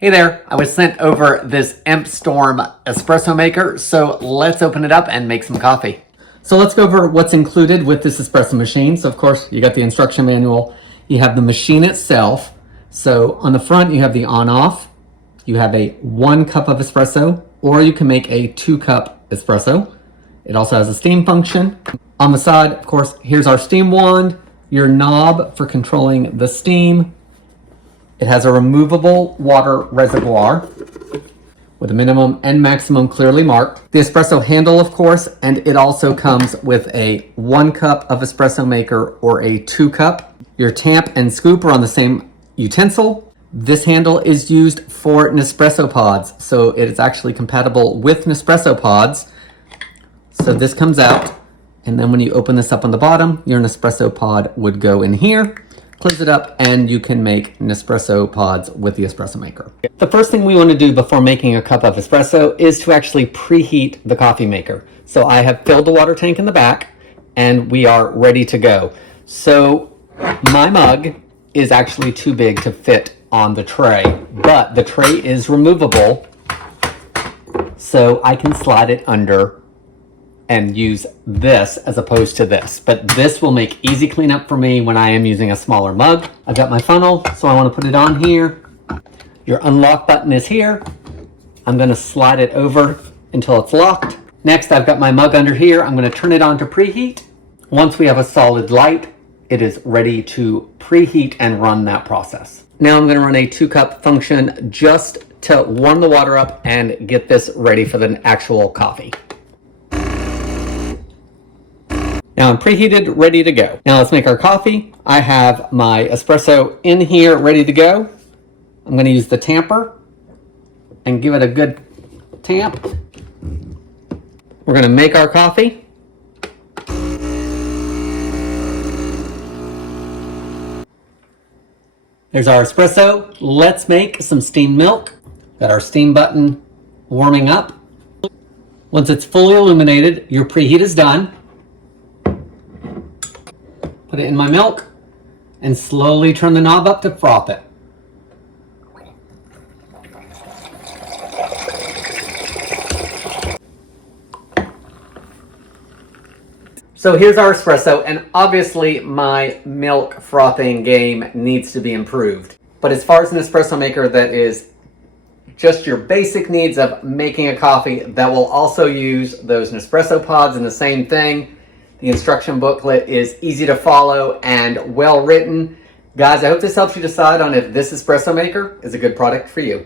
Hey there, I was sent over this Imp Storm espresso maker, so let's open it up and make some coffee. So let's go over what's included with this espresso machine. So of course, you got the instruction manual, you have the machine itself. So on the front, you have the on-off, you have a 1 cup of espresso, or you can make a 2-cup espresso. It also has a steam function. On the side, of course, here's our steam wand, your knob for controlling the steam. It has a removable water reservoir with a minimum and maximum clearly marked. The espresso handle, of course, and it also comes with a 1 cup of espresso maker or a 2 cup. Your tamp and scoop are on the same utensil. This handle is used for Nespresso pods, so it is actually compatible with Nespresso pods. So this comes out, and then when you open this up on the bottom, your Nespresso pod would go in here. Close it up and you can make Nespresso pods with the espresso maker. The first thing we want to do before making a cup of espresso is to actually preheat the coffee maker. So I have filled the water tank in the back and we are ready to go. So my mug is actually too big to fit on the tray, but the tray is removable so I can slide it under and use this as opposed to this. But this will make easy cleanup for me when I am using a smaller mug. I've got my funnel, so I want to put it on here. Your unlock button is here. I'm gonna slide it over until it's locked. Next, I've got my mug under here. I'm gonna turn it on to preheat. Once we have a solid light, it is ready to preheat and run that process. Now I'm gonna run a 2-cup function just to warm the water up and get this ready for the actual coffee. Now I'm preheated, ready to go. Now let's make our coffee. I have my espresso in here, ready to go. I'm gonna use the tamper and give it a good tamp. We're gonna make our coffee. There's our espresso. Let's make some steamed milk. Got our steam button warming up. Once it's fully illuminated, your preheat is done. Put it in my milk and slowly turn the knob up to froth it. So here's our espresso, and obviously my milk frothing game needs to be improved. But as far as an espresso maker that is just your basic needs of making a coffee that will also use those Nespresso pods and the same thing, the instruction booklet is easy to follow and well written. Guys, I hope this helps you decide on if this espresso maker is a good product for you.